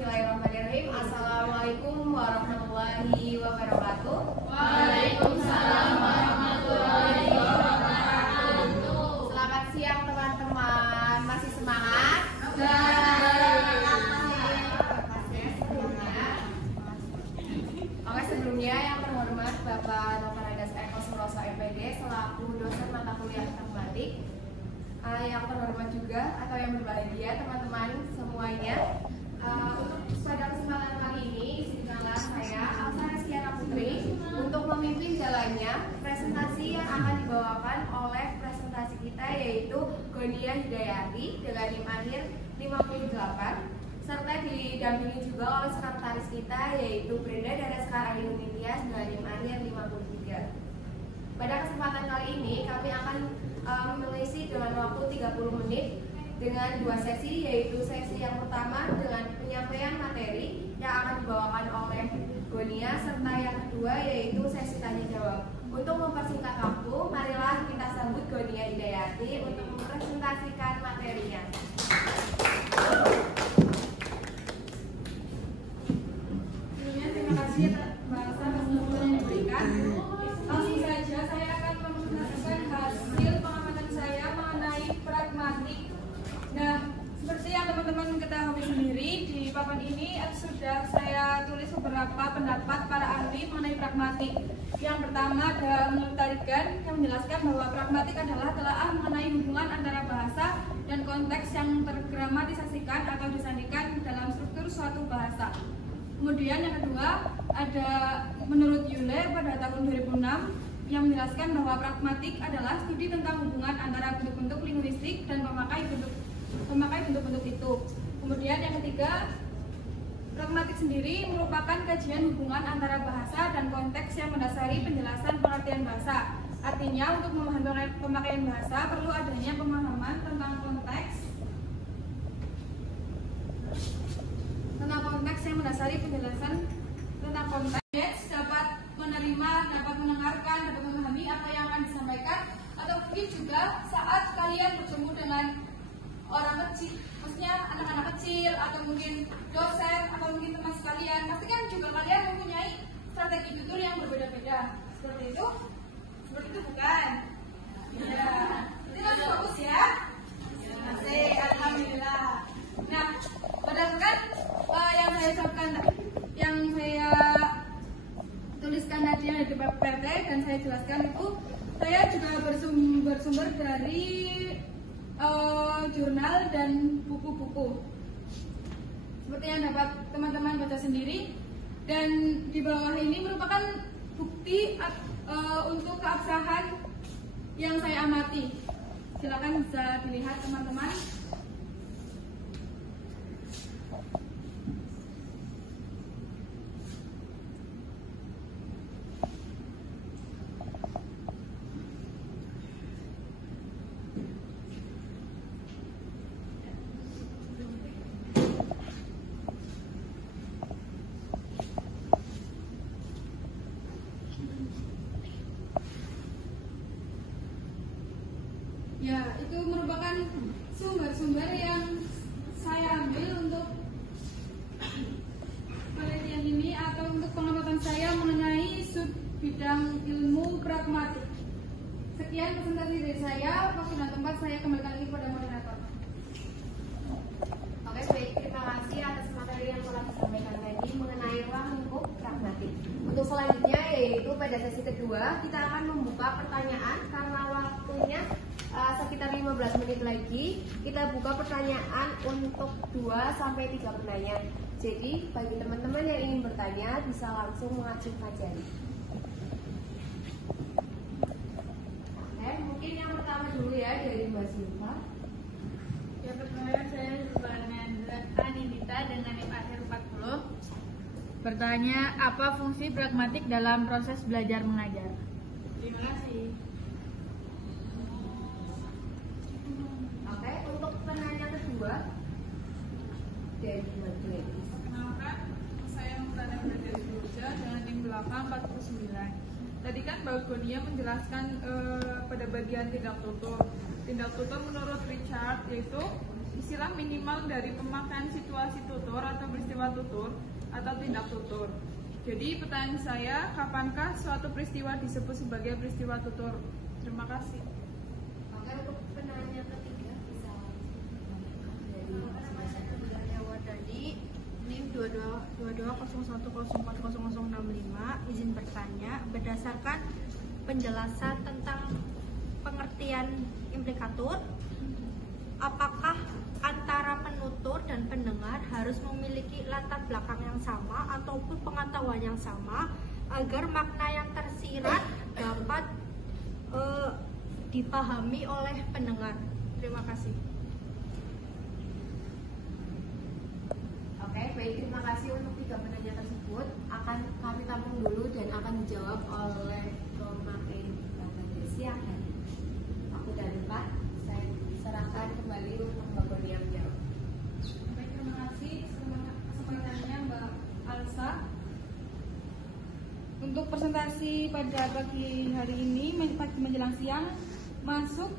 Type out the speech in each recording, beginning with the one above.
Bismillahirrahmanirrahim. Assalamualaikum warahmatullahi wabarakatuh. Waalaikumsalam warahmatullahi wabarakatuh. Selamat siang teman-teman. Masih semangat? Oke, sebelumnya yang terhormat Bapak Dr. Adas Eko Suroso MPD selaku dosen mata kuliah matematik. Yang terhormat juga atau yang berbahagia teman-teman semuanya. Untuk pada kesempatan kali ini izinkanlah saya Alsa Reskiana Putri untuk memimpin jalannya presentasi yang akan dibawakan oleh presentasi kita, yaitu Gonia Hidayati dengan NIM akhir 58 serta didampingi juga oleh sekretaris kita, yaitu Brenda Daraskara Ainun Nitias dengan NIM akhir 53. Pada kesempatan kali ini kami akan mengisi dengan waktu 30 menit dengan dua sesi, yaitu sesi yang pertama dengan penyampaian materi yang akan dibawakan oleh Gonia, serta yang kedua yaitu sesi tanya jawab. Untuk mempersingkat waktu, marilah kita sambut Gonia Hidayati untuk mempresentasikan materinya. Sebelumnya terima kasih Mbak Alsa atas kesempatan yang diberikan. Langsung saja saya akan mempresentasikan hasil pengamatan saya mengenai pragmatik. Nah, seperti yang teman-teman ketahui sendiri, di papan ini sudah saya tulis beberapa pendapat para ahli mengenai pragmatik. Yang pertama ada menurut Tarigan yang menjelaskan bahwa pragmatik adalah telaah mengenai hubungan antara bahasa dan konteks yang tergramatisasikan atau disandikan dalam struktur suatu bahasa. Kemudian yang kedua ada menurut Yule pada tahun 2006 yang menjelaskan bahwa pragmatik adalah studi tentang hubungan antara bentuk-bentuk linguistik dan pemakai bentuk-bentuk itu. Kemudian yang ketiga, pragmatik sendiri merupakan kajian hubungan antara bahasa dan konteks yang mendasari penjelasan pengertian bahasa. Artinya untuk memahami pemakaian bahasa perlu adanya pemahaman tentang konteks yang mendasari penjelasan tentang konteks, dapat menerima, dapat mendengarkan, dapat memahami apa yang akan disampaikan, atau mungkin juga saat kalian bertemu dengan orang kecil, maksudnya anak-anak kecil, atau mungkin dosen, atau mungkin teman sekalian, pasti kan juga kalian mempunyai strategi tutur yang berbeda-beda. Seperti itu? Seperti itu bukan? Ya, itu masih bagus ya? Masih, alhamdulillah. Nah, berdasarkan yang saya tuliskan tadi yang di PPT dan saya jelaskan itu, saya juga bersumber dari jurnal dan buku-buku seperti yang dapat teman-teman baca sendiri, dan di bawah ini merupakan bukti untuk keabsahan yang saya amati. Silakan bisa dilihat teman-teman. Ya, itu merupakan sumber-sumber yang saya ambil untuk penelitian ini atau untuk pengamatan saya mengenai sub bidang ilmu pragmatik. Sekian presentasi dari saya. Waktu dan tempat saya kembalikan lagi kepada moderator. Oke, baik, terima kasih atas materi yang telah disampaikan tadi mengenai ruang lingkup pragmatik. Untuk selanjutnya yaitu pada sesi kedua kita akan membuka pertanyaan karena waktunya sekitar 15 menit lagi. Kita buka pertanyaan untuk 2-3 penanya. Jadi bagi teman-teman yang ingin bertanya bisa langsung mengacungkan jari. Oke, mungkin yang pertama dulu ya dari Mbak Silva. Ya, pertanyaan saya bertanya Anindita dengan NIM akhir 40. Bertanya, apa fungsi pragmatik dalam proses belajar mengajar? Terima kasih. Oke, untuk penanya kedua dari Mbak Gladys. Kenalkan, saya Muhtana dari Jogja dengan NIM 849. Tadi kan Mbak Gonia menjelaskan pada bagian tindak tutur. Tindak tutur menurut Richard yaitu istilah minimal dari pemakaian situasi tutur tutor atau peristiwa tutur atau tindak tutur. Jadi pertanyaan saya, kapankah suatu peristiwa disebut sebagai peristiwa tutur? Terima kasih. Oke, untuk penanya ketiga bisa tadi NIM 2201040065 izin bertanya berdasarkan penjelasan tentang pengertian implikatur, apakah antara penutur dan pendengar harus memiliki latar belakang yang sama ataupun pengetahuan yang sama agar makna yang tersirat dapat dipahami oleh pendengar? Terima kasih. Oke, baik, terima kasih untuk 3 penanya tersebut. Akan kami tampung dulu dan akan dijawab oleh pemakai Bapak Silakan. Aku dan Pak, saya serahkan kembali untuk Mbak Bonia menjawab. Baik, terima kasih kesempatannya Mbak Alsa. Untuk presentasi pada pagi hari ini, pagi menjelang siang, masuk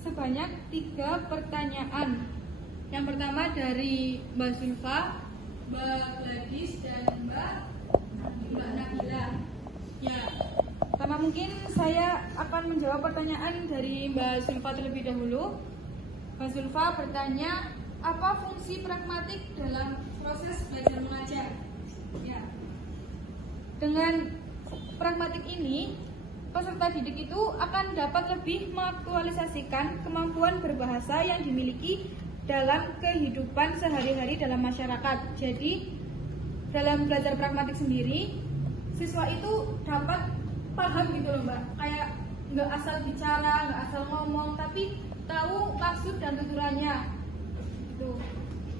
sebanyak 3 pertanyaan. Yang pertama dari Mbak Zulfa, Mbak Gladys, dan Mbak Nabila. Ya, pertama mungkin saya akan menjawab pertanyaan dari Mbak Zulfa terlebih dahulu. Mbak Zulfa bertanya, apa fungsi pragmatik dalam proses belajar mengajar? Ya, dengan pragmatik ini, peserta didik itu akan dapat lebih mengaktualisasikan kemampuan berbahasa yang dimiliki dalam kehidupan sehari-hari dalam masyarakat. Jadi, dalam belajar pragmatik sendiri, siswa itu dapat paham gitu loh Mbak. Kayak nggak asal bicara, nggak asal ngomong, tapi tahu maksud dan tujuannya. Itu.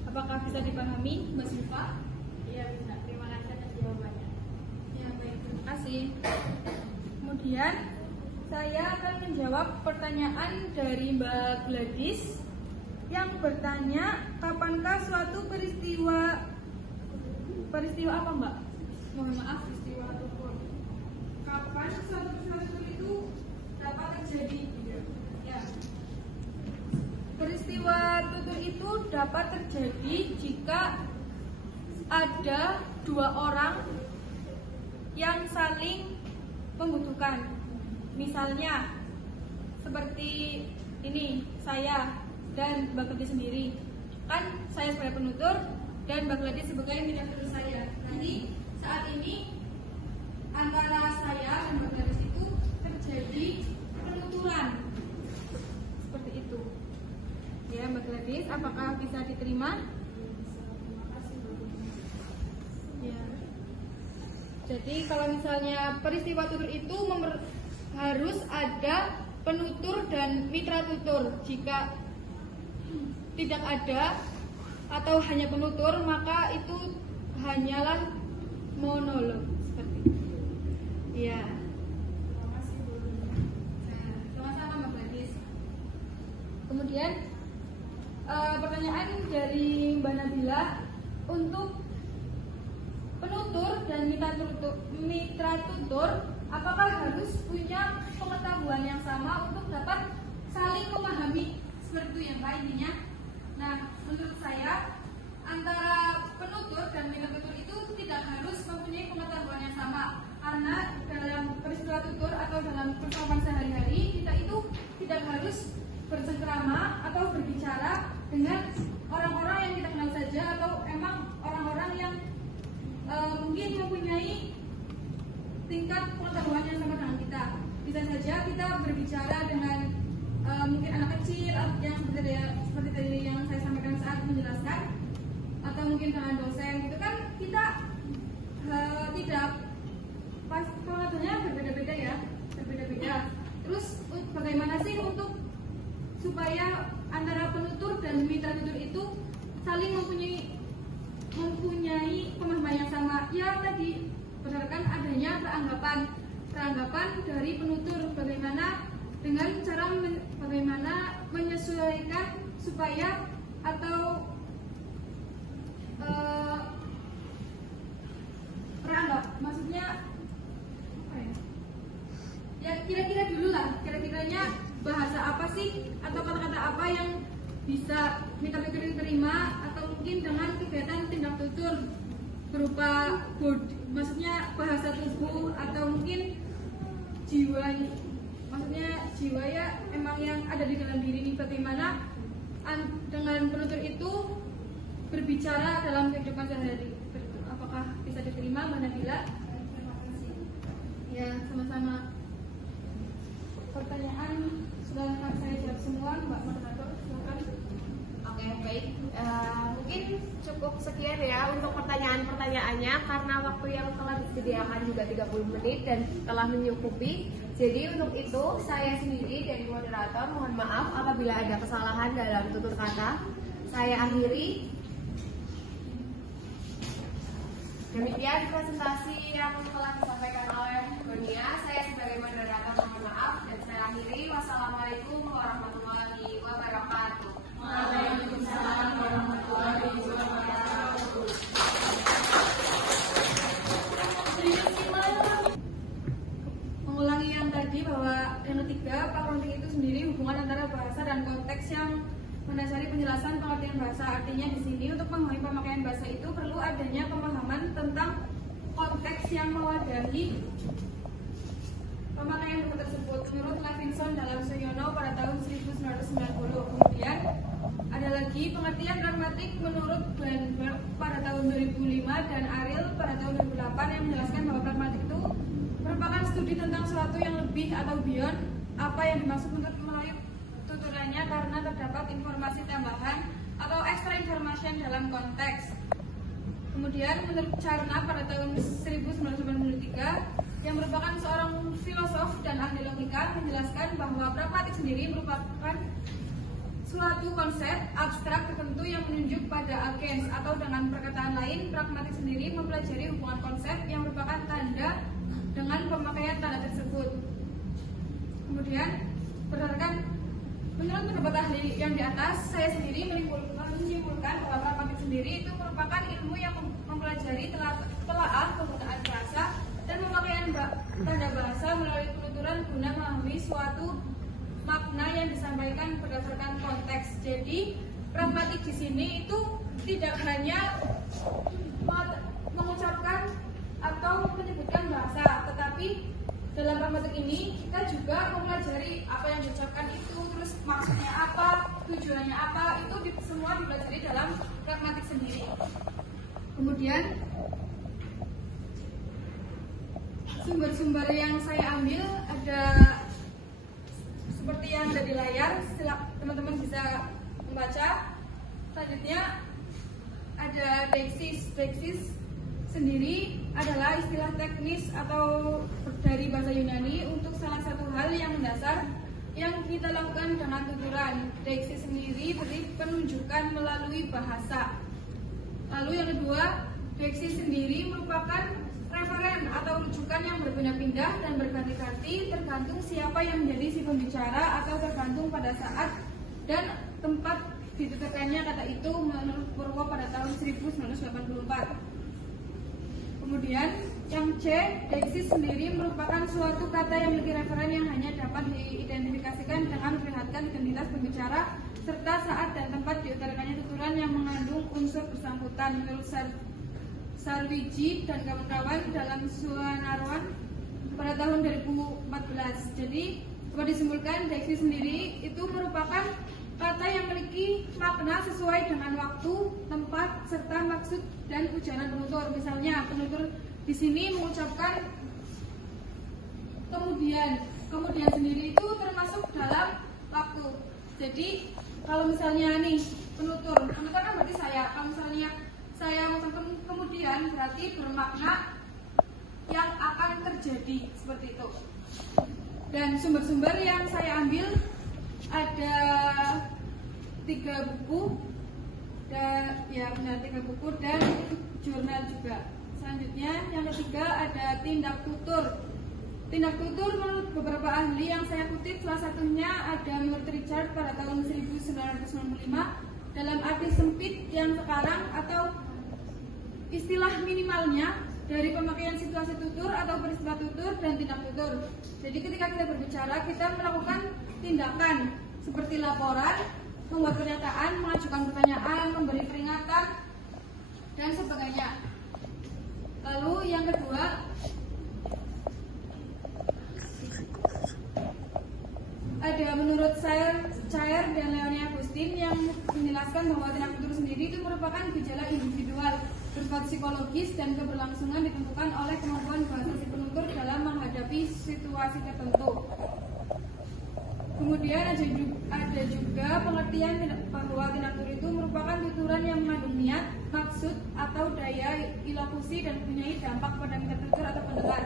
Apakah bisa dipahami, Mbak Siva? Iya bisa. Terima kasih atas jawabannya. Ya, baik, terima kasih. Kemudian saya akan menjawab pertanyaan dari Mbak Gladys yang bertanya, kapankah suatu peristiwa apa Mbak? Mohon maaf, peristiwa tutur. Kapan suatu peristiwa tutur itu dapat terjadi? Ya. Peristiwa tutur itu dapat terjadi jika ada 2 orang yang saling membutuhkan. Misalnya seperti ini, saya dan Mbak Gladys sendiri. Kan saya sebagai penutur dan Mbak Gladys sebagai mitra tutur saya. Nanti saat ini antara saya dan Mbak Gladys itu terjadi penuturan. Seperti itu. Ya, Mbak Gladys, apakah bisa diterima? Ya. Jadi kalau misalnya peristiwa tutur itu harus ada penutur dan mitra tutur. Jika tidak ada atau hanya penutur, maka itu hanyalah monolog seperti itu. Ya. Nah, sama-sama Mbak Gladys. Kemudian pertanyaan dari Mbak Nabila, untuk penutur dan mitra tutur, apakah harus punya pengetahuan yang sama untuk dapat saling memahami? Seperti itu ya Pak intinya. Nah, menurut saya antara penutur dan mitra tutur itu tidak harus mempunyai pengetahuan yang sama, karena dalam peristiwa tutur atau dalam percakapan sehari-hari kita itu tidak harus bercengkrama atau berbicara dengan orang-orang yang kita kenal saja atau emang orang-orang yang mungkin mempunyai tingkat pengetahuan yang sama dengan kita. Bisa saja kita berbicara dengan mungkin anak kecil yang seperti tadi yang saya sampaikan saat menjelaskan, atau mungkin dengan dosen gitu kan, kita tidak pas pengetahuannya berbeda-beda ya, berbeda-beda. Terus bagaimana sih untuk supaya antara penutur dan mitra tutur itu saling mempunyai pemahaman yang sama? Ya tadi berdasarkan adanya peranggapan dari penutur, bagaimana dengan cara bagaimana menyesuaikan supaya atau peranggap, maksudnya apa ya kira-kira dulu lah, kira-kiranya bahasa apa sih atau kata-kata apa yang bisa mitra tutur diterima, atau mungkin dengan kegiatan tindak berupa body, maksudnya bahasa tubuh atau mungkin jiwa, maksudnya jiwa ya emang yang ada di dalam diri ini, bagaimana dengan penutur itu berbicara dalam kehidupan sehari-hari. Apakah bisa diterima Mbak Nabila? Ya, sama-sama. Pertanyaan sudah akan saya jawab semua, Mbak Moderator, silakan. Oke, baik. Mungkin cukup sekian ya untuk pertanyaan-pertanyaannya, karena waktu yang telah disediakan juga 30 menit dan telah mencukupi. Jadi untuk itu saya sendiri dari moderator mohon maaf apabila ada kesalahan dalam tutur kata. Saya akhiri. Demikian presentasi yang telah disampaikan oleh Bonia. Saya sebagai moderator mohon maaf dan saya akhiri. Wassalamualaikum warahmatullahi wabarakatuh. Waalaikumsalam warahmatullahi wabarakatuh. Mengulangi yang tadi bahwa yang ketiga, pragmatik itu sendiri hubungan antara bahasa dan konteks yang mendasari penjelasan pengertian bahasa. Artinya di sini untuk memahami pemakaian bahasa itu perlu adanya pemahaman tentang konteks yang mewadahi pemakaian buku tersebut. Menurut Levinson dalam Suyono pada tahun 1990. Kemudian ada lagi pengertian pragmatik menurut Glenberg pada tahun 2005 dan Ariel pada tahun 2008 yang menjelaskan bahwa pragmatik itu merupakan studi tentang sesuatu yang lebih atau beyond apa yang dimaksud menurut melalui tuturannya karena terdapat informasi tambahan atau extra information dalam konteks. Kemudian menurut Charna pada tahun 1993 yang merupakan seorang filosof dan ahli logika menjelaskan bahwa pragmatik sendiri merupakan suatu konsep abstrak tertentu yang menunjuk pada agens, atau dengan perkataan lain pragmatik sendiri mempelajari hubungan konsep yang merupakan tanda dengan pemakaian tanda tersebut. Kemudian berdasarkan menurut pendapat ahli yang di atas, saya sendiri menyimpulkan bahwa pragmatik sendiri itu merupakan ilmu yang mempelajari telaah penggunaan bahasa dan pemakaian tanda bahasa melalui penuturan guna memahami suatu makna yang disampaikan berdasarkan konteks. Jadi pragmatik di sini itu tidak hanya mengucapkan atau menyebutkan bahasa, tetapi dalam pragmatik ini kita juga mempelajari apa yang diucapkan itu, terus maksudnya apa, tujuannya apa, itu semua dipelajari dalam pragmatik sendiri. Kemudian sumber-sumber yang saya ambil ada seperti yang ada di layar, teman-teman bisa membaca. Selanjutnya ada Deixis. Deixis sendiri adalah istilah teknis atau dari bahasa Yunani untuk salah satu hal yang mendasar yang kita lakukan dengan tuturan. Deixis sendiri berarti penunjukan melalui bahasa. Lalu yang kedua, Deixis sendiri merupakan referen atau rujukan yang berpindah-pindah dan berganti-ganti tergantung siapa yang menjadi si pembicara atau tergantung pada saat dan tempat dituturkannya kata itu menurut Purwo pada tahun 1984. Kemudian yang C, Deixis sendiri merupakan suatu kata yang memiliki referen yang hanya dapat diidentifikasikan dengan memperlihatkan identitas pembicara serta saat dan tempat diutarakannya tuturan yang mengandung unsur bersangkutan. Menurut Sarwiji dan kawan-kawan dalam Suanarwan pada tahun 2014. Jadi dapat disimpulkan Deixis sendiri itu merupakan kata yang memiliki makna sesuai dengan waktu, tempat, serta maksud dan ujaran penutur. Misalnya penutur di sini mengucapkan kemudian sendiri itu termasuk dalam waktu. Jadi kalau misalnya nih penutur kan berarti saya. Kalau misalnya saya mengucapkan kemudian berarti bermakna yang akan terjadi seperti itu. Dan sumber-sumber yang saya ambil ada 3 buku dan 3 buku dan jurnal juga. Selanjutnya yang ketiga ada tindak tutur. Tindak tutur menurut beberapa ahli yang saya kutip, salah satunya ada menurut Richard pada tahun 1995 dalam arti sempit yang sekarang atau istilah minimalnya dari pemakaian situasi tutur atau peristiwa tutur dan tindak tutur. Jadi ketika kita berbicara, kita melakukan tindakan seperti laporan, membuat pernyataan, mengajukan pertanyaan, memberi peringatan, dan sebagainya. yang kedua, ada menurut Cair dan Leonie Agustin yang menjelaskan bahwa tindak tutur sendiri itu merupakan gejala individual bersifat psikologis dan keberlangsungan ditentukan oleh kemampuan bahasa si penutur dalam menghadapi situasi tertentu. Kemudian ada juga pengertian bahwa tindak tutur itu merupakan tuturan yang mengandung niat, maksud atau daya ilokusi dan mempunyai dampak pada tindak tutur atau pendengar.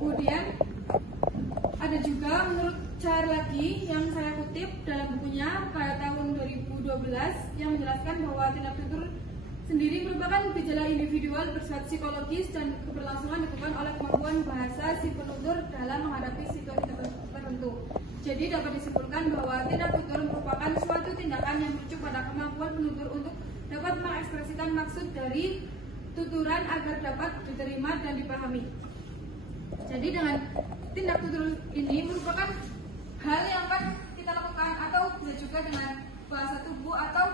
Kemudian ada juga menurut Cair lagi yang saya kutip dalam bukunya pada tahun 2012 yang menjelaskan bahwa tindak tutur sendiri merupakan gejala individual bersifat psikologis dan keberlangsungan ditentukan oleh kemampuan bahasa si penutur dalam menghadapi situasi tertentu. Jadi dapat disimpulkan bahwa tindak tutur merupakan suatu tindakan yang merujuk pada kemampuan penutur untuk dapat mengekspresikan maksud dari tuturan agar dapat diterima dan dipahami. Jadi dengan tindak tutur ini merupakan hal yang akan kita lakukan atau bisa juga dengan bahasa tubuh atau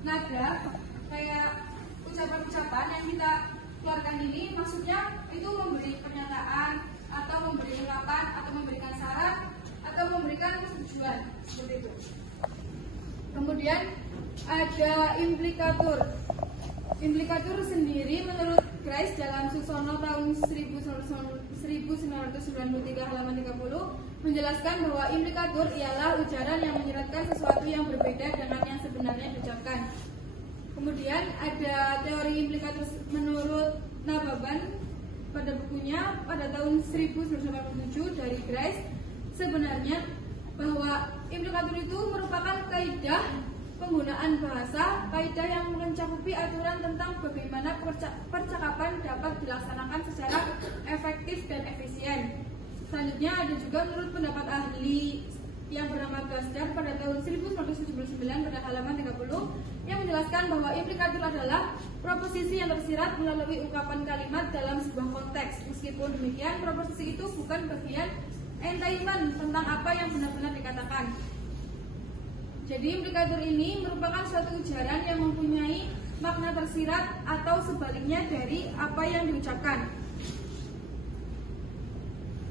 nada, kayak ucapan-ucapan yang kita keluarkan ini maksudnya itu memberi pernyataan atau memberi ungkapan atau memberikan saran atau memberikan persetujuan seperti itu. Kemudian ada implikatur. Implikatur sendiri menurut Grice dalam Susono tahun 1993 halaman 30 menjelaskan bahwa implikatur ialah ujaran yang menyiratkan sesuatu yang berbeda dengan yang sebenarnya diucapkan. Kemudian ada teori implikatur menurut Nababan pada bukunya pada tahun 1987 dari Grice. Sebenarnya bahwa implikatur itu merupakan kaidah penggunaan bahasa, kaidah yang mencakupi aturan tentang bagaimana percakapan dapat dilaksanakan secara efektif dan efisien. Selanjutnya ada juga menurut pendapat ahli yang bernama Gassner pada tahun 1979 pada halaman 30 yang menjelaskan bahwa implikatur adalah proposisi yang tersirat melalui ungkapan kalimat dalam sebuah konteks. Meskipun demikian, proposisi itu bukan bagian entailment tentang apa yang benar-benar dikatakan. Jadi implikatur ini merupakan suatu ujaran yang mempunyai makna tersirat atau sebaliknya dari apa yang diucapkan.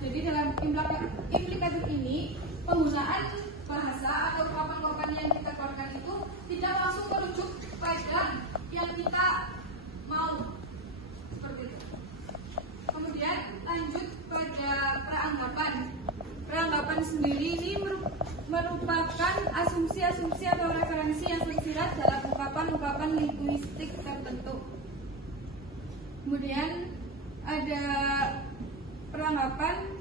Jadi dalam implikatur ini penggunaan bahasa atau ungkapan-ungkapan yang kita keluarkan itu tidak langsung merujuk pada yang kita mau, seperti itu. Kemudian lanjut pada peranggapan. Peranggapan sendiri ini merupakan asumsi-asumsi atau referensi yang tersirat dalam ungkapan-ungkapan linguistik tertentu. Kemudian ada peranggapan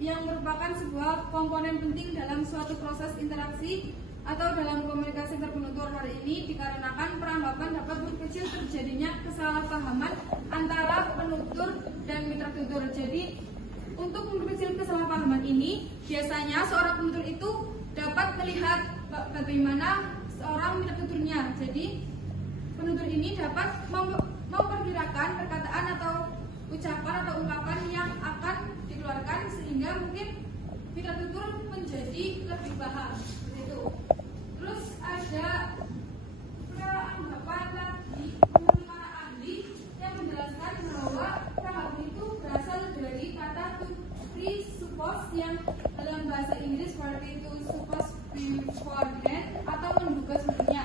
yang merupakan sebuah komponen penting dalam suatu proses interaksi atau dalam komunikasi terpenutur. Hari ini dikarenakan peranggapan dapat berkecil terjadinya kesalahpahaman antara penutur dan mitra tutur. Jadi untuk memperkecil kesalahpahaman ini, biasanya seorang penutur itu dapat melihat bagaimana seorang mitra tuturnya. Jadi penutur ini dapat memperkirakan perkataan atau ucapan atau ungkapan yang akan dikeluarkan sehingga mungkin mitra tutur menjadi lebih paham. Seperti itu. Terus ada peranggapan lagi menurut para ahli yang menjelaskan bahwa peranggapan itu berasal dari kata to presuppose yang dalam bahasa Inggris seperti itu suppose beforehand atau menduga sebelumnya.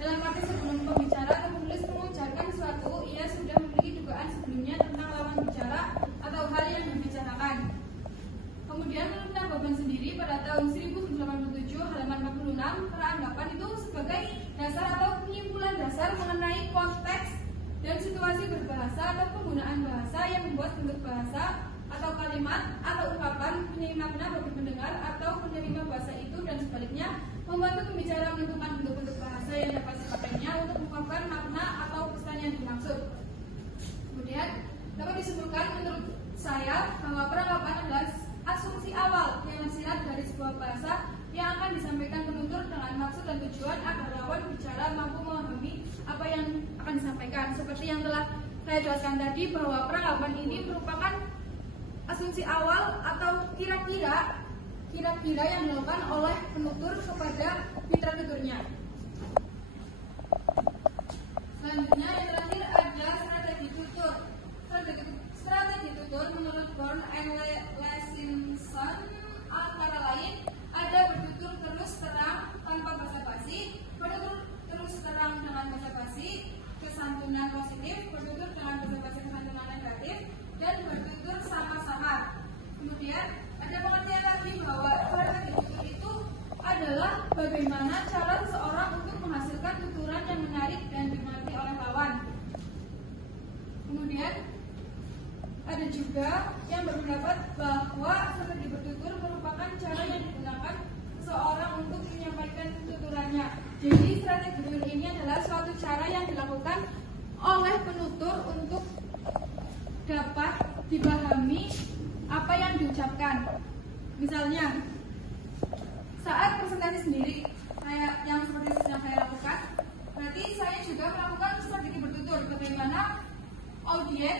Dalam arti sebelum pembicara atau penulis mengucapkan sesuatu, ia sudah memiliki dugaan sebelumnya tentang lawan bicara atau hal yang dibicarakan. Kemudian menurut Nababan sendiri pada tahun 1987 halaman 46, peranggapan itu sebagai dasar atau penyimpulan dasar mengenai konteks dan situasi berbahasa atau penggunaan bahasa yang membuat bentuk bahasa atau kalimat atau ungkapan punya makna bagi pendengar atau penerima bahasa itu dan sebaliknya membantu pembicara menentukan bentuk-bentuk bahasa yang dapat dipakainya untuk mengungkapkan makna atau pesan yang dimaksud. Kemudian dapat disimpulkan menurut saya bahwa peranggapan adalah asumsi awal yang tersirat dari sebuah bahasa yang akan disampaikan penutur dengan maksud dan tujuan agar lawan bicara mampu memahami apa yang akan disampaikan. Seperti yang telah saya jelaskan tadi bahwa peranggapan ini merupakan asumsi awal atau kira-kira yang dilakukan oleh penutur kepada mitra tuturnya. Selanjutnya yang terakhir ada strategi tutur. Strategi tutur menurut Born and Lesinson antara lain ada bertutur terus terang tanpa basa-basi, bertutur terus terang dengan basa-basi, kesantunan positif, bertutur dengan basa-basi kesantunan negatif, dan bertutur sama-sama. Kemudian ada pengertian lagi bahwa strategi tutur itu adalah bagaimana cara seseorang untuk menghasilkan tuturan yang menarik dan dimengerti oleh lawan. Kemudian ada juga yang berpendapat bahwa strategi bertutur merupakan cara yang digunakan seseorang untuk menyampaikan tuturannya. Jadi strategi tutur ini adalah suatu cara yang dilakukan oleh penutur untuk dapat dipahami apa yang diucapkan. Misalnya, saat presentasi sendiri, yang seperti yang saya lakukan, berarti saya juga melakukan strategi bertutur. Bagaimana audiens